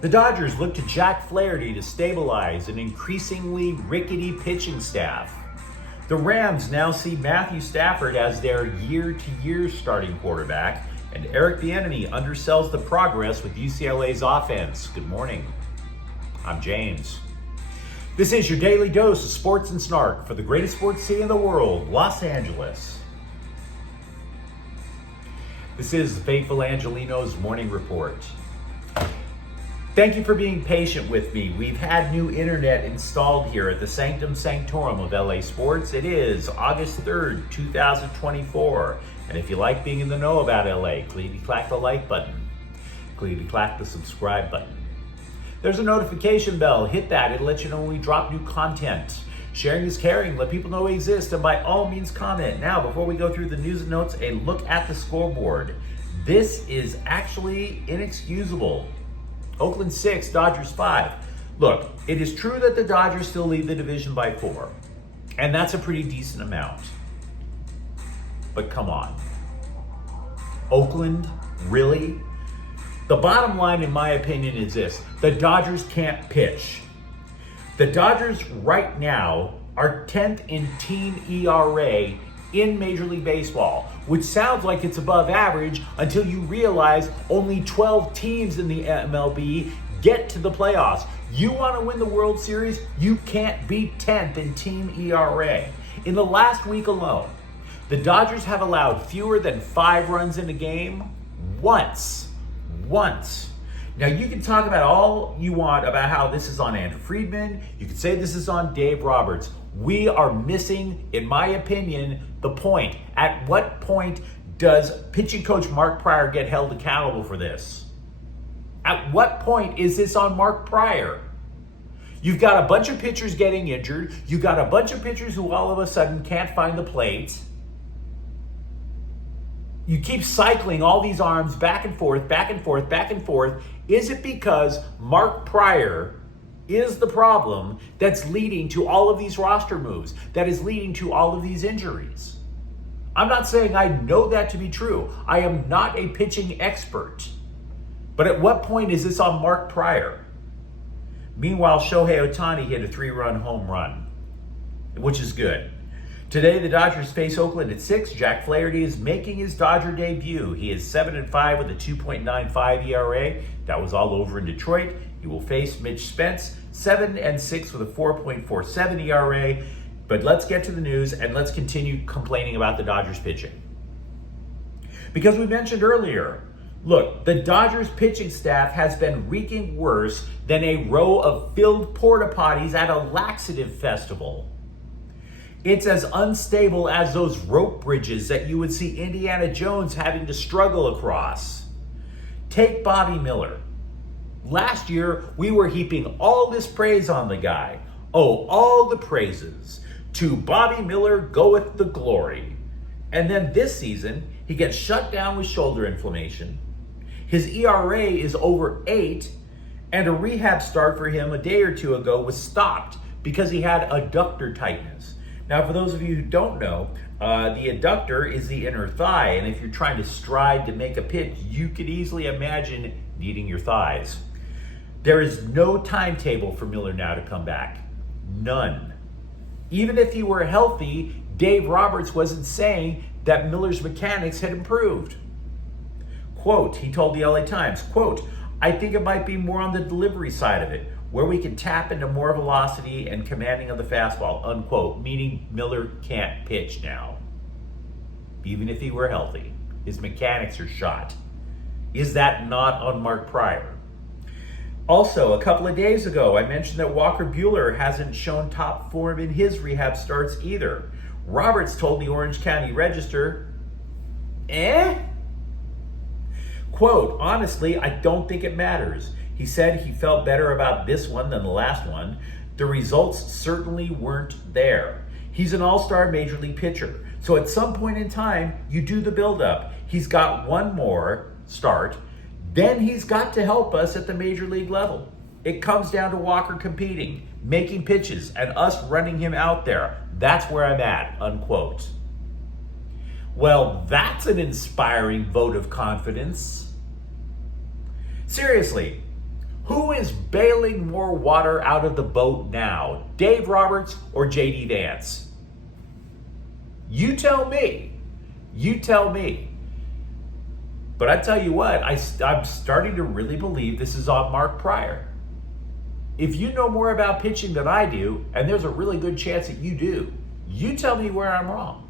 The Dodgers look to Jack Flaherty to stabilize an increasingly rickety pitching staff. The Rams now see Matthew Stafford as their year-to-year starting quarterback, and Eric Beiniemy undersells the progress with UCLA's offense. Good morning. I'm James. This is your daily dose of sports and snark for the greatest sports city in the world, Los Angeles. This is the faithful Angelenos morning report. Thank you for being patient with me. We've had new internet installed here at the Sanctum Sanctorum of LA Sports. It is August 3rd, 2024. And if you like being in the know about LA, clickety-clack the like button. Clickety-clack the subscribe button. There's a notification bell. Hit that. It'll let you know when we drop new content. Sharing is caring. Let people know we exist. And by all means, comment. Now, before we go through the news and notes, a look at the scoreboard. This is actually inexcusable. Oakland 6, Dodgers 5. Look, it is true that the Dodgers still lead the division by 4. And that's a pretty decent amount. But come on. Oakland? Really? The bottom line, in my opinion, is this. The Dodgers can't pitch. The Dodgers right now are 10th in team ERA in Major League Baseball, which sounds like it's above average until you realize only 12 teams in the MLB get to the playoffs. You want to win the World Series, you can't be 10th in team ERA. In the last week alone, the Dodgers have allowed fewer than 5 runs in a game once. Now, you can talk about all you want about how this is on Andrew Friedman. You can say this is on Dave Roberts. We are missing, in my opinion, the point. At what point does pitching coach Mark Prior get held accountable for this? At what point is this on Mark Prior? You've got a bunch of pitchers getting injured. You've got a bunch of pitchers who all of a sudden can't find the plate. You keep cycling all these arms back and forth, back and forth, back and forth. Is it because Mark Prior is the problem that's leading to all of these roster moves, that is leading to all of these injuries? I'm not saying I know that to be true. I am not a pitching expert. But at what point is this on Mark Prior? Meanwhile, Shohei Ohtani hit a 3-run home run, which is good. Today, the Dodgers face Oakland at 6. Jack Flaherty is making his Dodger debut. He is 7-5 with a 2.95 ERA. That was all over in Detroit. He will face Mitch Spence, 7-6 with a 4.47 ERA. But let's get to the news and let's continue complaining about the Dodgers pitching. Because we mentioned earlier, look, the Dodgers pitching staff has been reeking worse than a row of filled porta potties at a laxative festival. It's as unstable as those rope bridges that you would see Indiana Jones having to struggle across. Take Bobby Miller. Last year, we were heaping all this praise on the guy. Oh, all the praises. To Bobby Miller goeth the glory. And then this season, he gets shut down with shoulder inflammation. His ERA is over 8, and a rehab start for him a day or two ago was stopped because he had adductor tightness. Now, for those of you who don't know, the adductor is the inner thigh, and if you're trying to stride to make a pitch, you could easily imagine needing your thighs. There is no timetable for Miller now to come back. None. Even if he were healthy, Dave Roberts wasn't saying that Miller's mechanics had improved. Quote, he told the LA Times, quote, I think it might be more on the delivery side of it, where we can tap into more velocity and commanding of the fastball, unquote, meaning Miller can't pitch now. Even if he were healthy, his mechanics are shot. Is that not on Mark Prior? Also, a couple of days ago, I mentioned that Walker Buehler hasn't shown top form in his rehab starts either. Roberts told the Orange County Register, Quote, honestly, I don't think it matters. He said he felt better about this one than the last one. The results certainly weren't there. He's an all-star major league pitcher. So at some point in time, you do the build-up. He's got one more start. Then he's got to help us at the major league level. It comes down to Walker competing, making pitches, and us running him out there. That's where I'm at, unquote. Well, that's an inspiring vote of confidence. Seriously, Who is bailing more water out of the boat now, Dave Roberts or JD Vance? You tell me. You tell me. But I tell you what, I'm starting to really believe this is on Mark Pryor. If you know more about pitching than I do, and there's a really good chance that you do, you tell me where I'm wrong.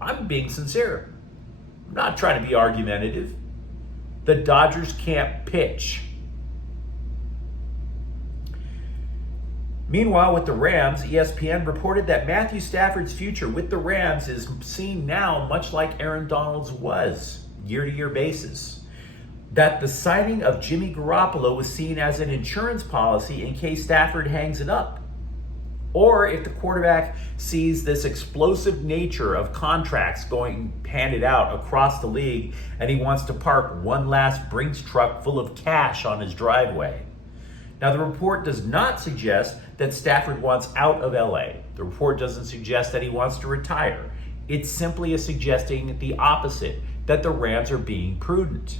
I'm being sincere. I'm not trying to be argumentative. The Dodgers can't pitch. Meanwhile, with the Rams, ESPN reported that Matthew Stafford's future with the Rams is seen now much like Aaron Donald's was, year-to-year basis. That the signing of Jimmy Garoppolo was seen as an insurance policy in case Stafford hangs it up. Or if the quarterback sees this explosive nature of contracts going handed out across the league and he wants to park one last Brinks truck full of cash on his driveway. Now, the report does not suggest that Stafford wants out of LA. The report doesn't suggest that he wants to retire. It simply is suggesting the opposite, that the Rams are being prudent.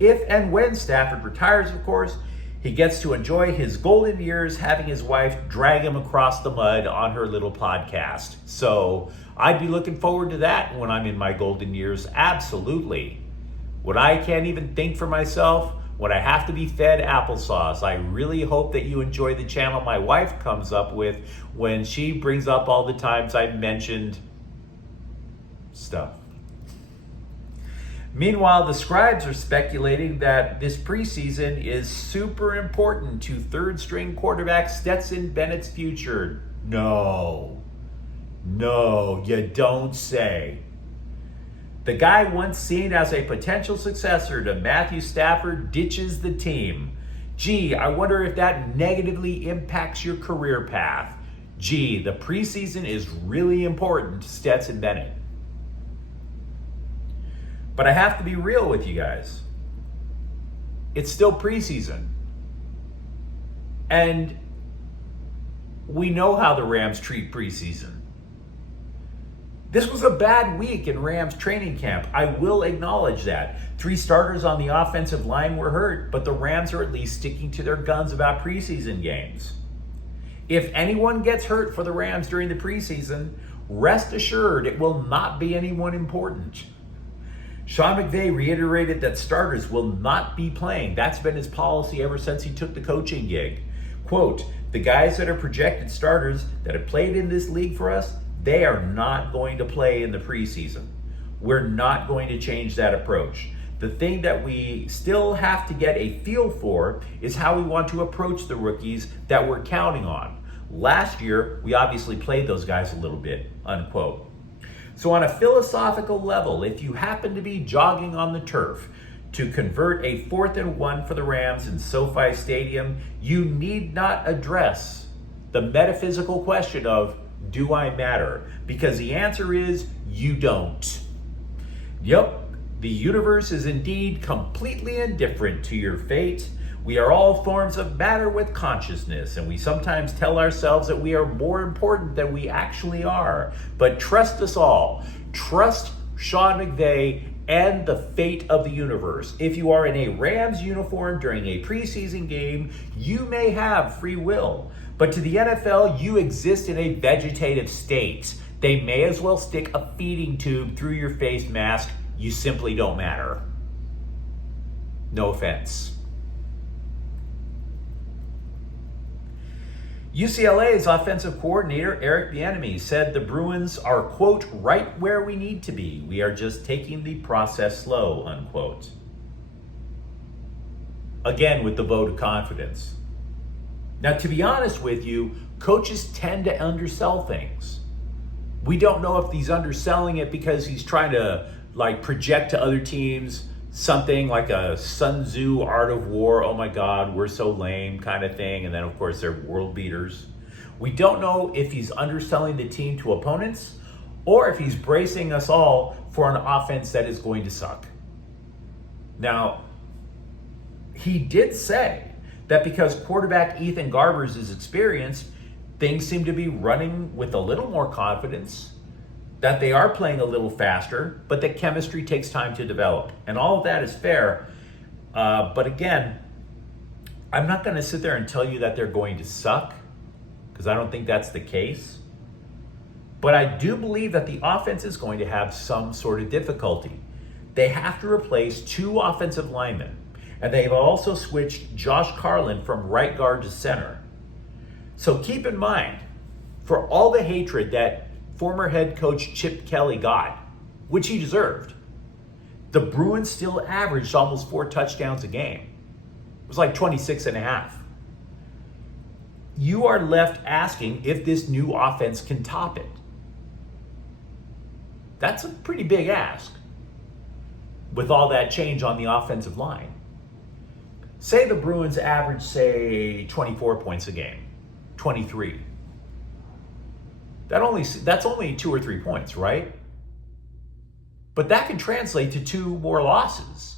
If and when Stafford retires, of course, he gets to enjoy his golden years having his wife drag him across the mud on her little podcast. So I'd be looking forward to that when I'm in my golden years, absolutely. When I can't even think for myself, when I have to be fed applesauce, I really hope that you enjoy the channel my wife comes up with when she brings up all the times I've mentioned stuff. Meanwhile, the scribes are speculating that this preseason is super important to third-string quarterback Stetson Bennett's future. No, you don't say. The guy once seen as a potential successor to Matthew Stafford ditches the team. Gee, I wonder if that negatively impacts your career path. Gee, the preseason is really important to Stetson Bennett. But I have to be real with you guys. It's still preseason. And we know how the Rams treat preseason. This was a bad week in Rams training camp. I will acknowledge that. 3 starters on the offensive line were hurt, but the Rams are at least sticking to their guns about preseason games. If anyone gets hurt for the Rams during the preseason, rest assured it will not be anyone important. Sean McVay reiterated that starters will not be playing. That's been his policy ever since he took the coaching gig. Quote, the guys that are projected starters that have played in this league for us, they are not going to play in the preseason. We're not going to change that approach. The thing that we still have to get a feel for is how we want to approach the rookies that we're counting on. Last year, we obviously played those guys a little bit, unquote. So on a philosophical level, if you happen to be jogging on the turf to convert a 4th and 1 for the Rams in SoFi Stadium, you need not address the metaphysical question of, do I matter? Because the answer is, you don't. Yep, the universe is indeed completely indifferent to your fate. We are all forms of matter with consciousness, and we sometimes tell ourselves that we are more important than we actually are. But trust us all. Trust Sean McVay and the fate of the universe. If you are in a Rams uniform during a preseason game, you may have free will. But to the NFL, you exist in a vegetative state. They may as well stick a feeding tube through your face mask. You simply don't matter. No offense. UCLA's offensive coordinator, Eric Beiniemy, said the Bruins are, quote, right where we need to be. We are just taking the process slow, unquote. Again, with the vote of confidence. Now, to be honest with you, coaches tend to undersell things. We don't know if he's underselling it because he's trying to project to other teams something like a Sun Tzu art of war, oh my God, we're so lame kind of thing. And then of course they're world beaters. We don't know if he's underselling the team to opponents or if he's bracing us all for an offense that is going to suck. Now, he did say that because quarterback Ethan Garbers is experienced, things seem to be running with a little more confidence, that they are playing a little faster, but that chemistry takes time to develop. And all of that is fair. But again, I'm not going to sit there and tell you that they're going to suck, because I don't think that's the case. But I do believe that the offense is going to have some sort of difficulty. They have to replace 2 offensive linemen, and they've also switched Josh Carlin from right guard to center. So keep in mind, for all the hatred that former head coach Chip Kelly got, which he deserved, the Bruins still averaged almost 4 touchdowns a game. It was like 26 and a half. You are left asking if this new offense can top it. That's a pretty big ask with all that change on the offensive line. Say the Bruins average, say, 24 points a game, 23. That's only 2 or 3 points, right? But that can translate to 2 more losses.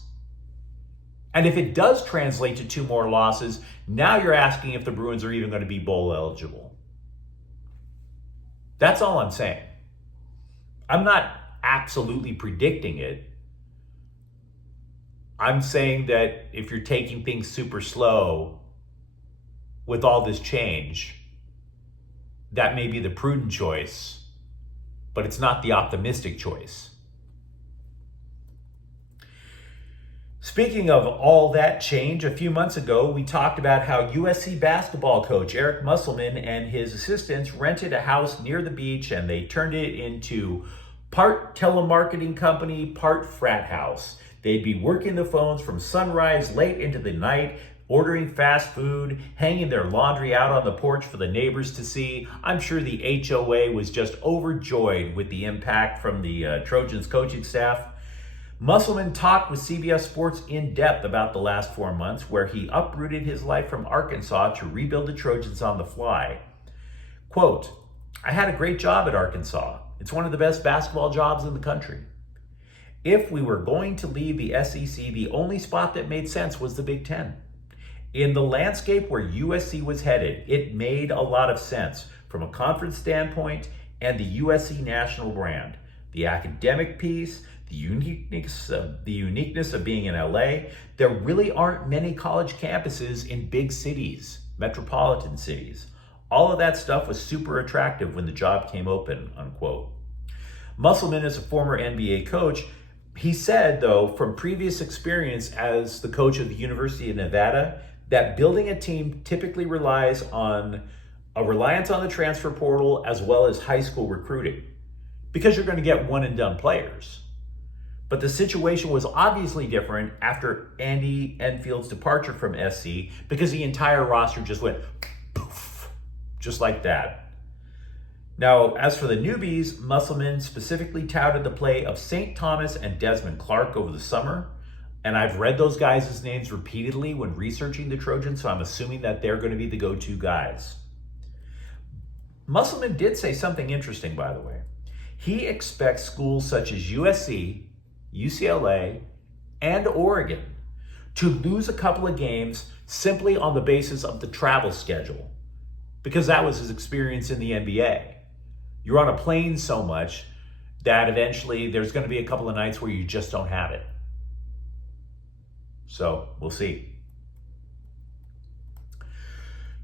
And if it does translate to 2 more losses, now you're asking if the Bruins are even going to be bowl eligible. That's all I'm saying. I'm not absolutely predicting it. I'm saying that if you're taking things super slow with all this change, that may be the prudent choice, but it's not the optimistic choice. Speaking of all that change, a few months ago, we talked about how USC basketball coach Eric Musselman and his assistants rented a house near the beach, and they turned it into part telemarketing company, part frat house. They'd be working the phones from sunrise late into the night, ordering fast food, hanging their laundry out on the porch for the neighbors to see. I'm sure the HOA was just overjoyed with the impact from the Trojans coaching staff. Musselman talked with CBS Sports in depth about the last 4 months, where he uprooted his life from Arkansas to rebuild the Trojans on the fly. Quote, "I had a great job at Arkansas. It's one of the best basketball jobs in the country. If we were going to leave the SEC, the only spot that made sense was the Big Ten. In the landscape where USC was headed, it made a lot of sense from a conference standpoint and the USC national brand. The academic piece, the uniqueness of being in LA. There really aren't many college campuses in big cities, metropolitan cities. All of that stuff was super attractive when the job came open," unquote. Musselman is a former NBA coach. He said, though, from previous experience as the coach of the University of Nevada, that building a team typically relies on a reliance on the transfer portal as well as high school recruiting, because you're going to get one and done players. But the situation was obviously different after Andy Enfield's departure from SC, because the entire roster just went poof, just like that. Now, as for the newbies, Musselman specifically touted the play of St. Thomas and Desmond Clark over the summer. And I've read those guys' names repeatedly when researching the Trojans, so I'm assuming that they're going to be the go-to guys. Musselman did say something interesting, by the way. He expects schools such as USC, UCLA, and Oregon to lose a couple of games simply on the basis of the travel schedule, because that was his experience in the NBA. You're on a plane so much that eventually there's going to be a couple of nights where you just don't have it. So we'll see.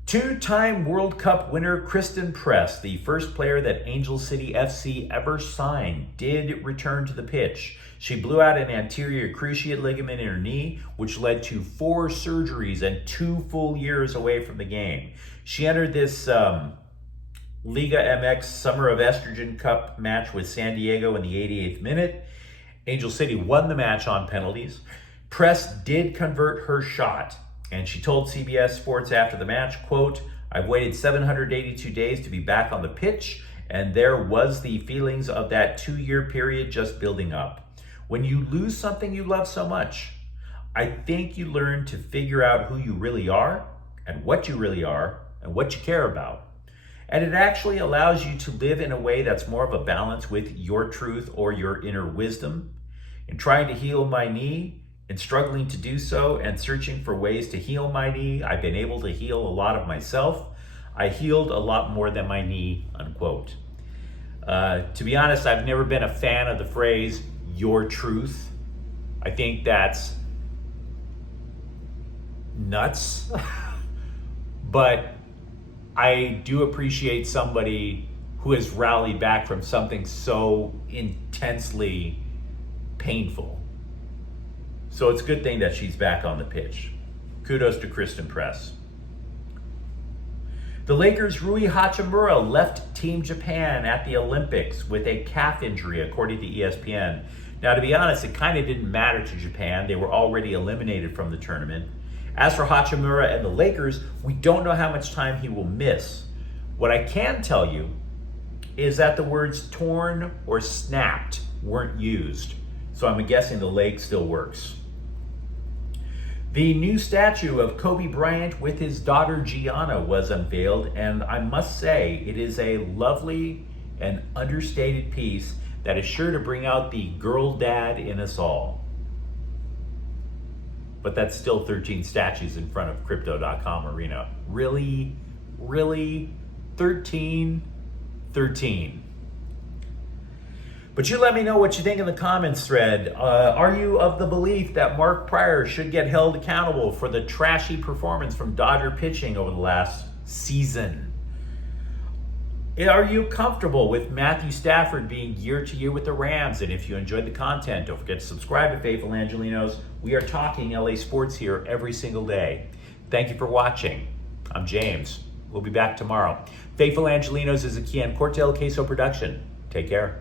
Two-time World Cup winner Kristen Press, the first player that Angel City FC ever signed, did return to the pitch. She blew out an anterior cruciate ligament in her knee, which led to 4 surgeries and 2 full years away from the game. She entered this Liga MX Summer of Estrogen Cup match with San Diego in the 88th minute. Angel City won the match on penalties. Press did convert her shot, and she told CBS Sports after the match, quote, "I've waited 782 days to be back on the pitch, and there was the feelings of that 2-year period just building up. When you lose something you love so much, I think you learn to figure out who you really are and what you really are and what you care about. And it actually allows you to live in a way that's more of a balance with your truth or your inner wisdom. In trying to heal my knee, in struggling to do so and searching for ways to heal my knee, I've been able to heal a lot of myself. I healed a lot more than my knee," unquote. To be honest, I've never been a fan of the phrase, "your truth." I think that's nuts. But I do appreciate somebody who has rallied back from something so intensely painful. So it's a good thing that she's back on the pitch. Kudos to Kristen Press. The Lakers' Rui Hachimura left Team Japan at the Olympics with a calf injury, according to ESPN. Now, to be honest, it kind of didn't matter to Japan. They were already eliminated from the tournament. As for Hachimura and the Lakers, we don't know how much time he will miss. What I can tell you is that the words torn or snapped weren't used. So I'm guessing the leg still works. The new statue of Kobe Bryant with his daughter Gianna was unveiled, and I must say it is a lovely and understated piece that is sure to bring out the girl dad in us all. But that's still 13 statues in front of Crypto.com arena. Really? 13? But you let me know what you think in the comments thread. Are you of the belief that Mark Prior should get held accountable for the trashy performance from Dodger pitching over the last season? Are you comfortable with Matthew Stafford being year to year with the Rams? And if you enjoyed the content, don't forget to subscribe to Faithful Angelenos. We are talking LA sports here every single day. Thank you for watching. I'm James. We'll be back tomorrow. Faithful Angelenos is a Kian Cortel Queso production. Take care.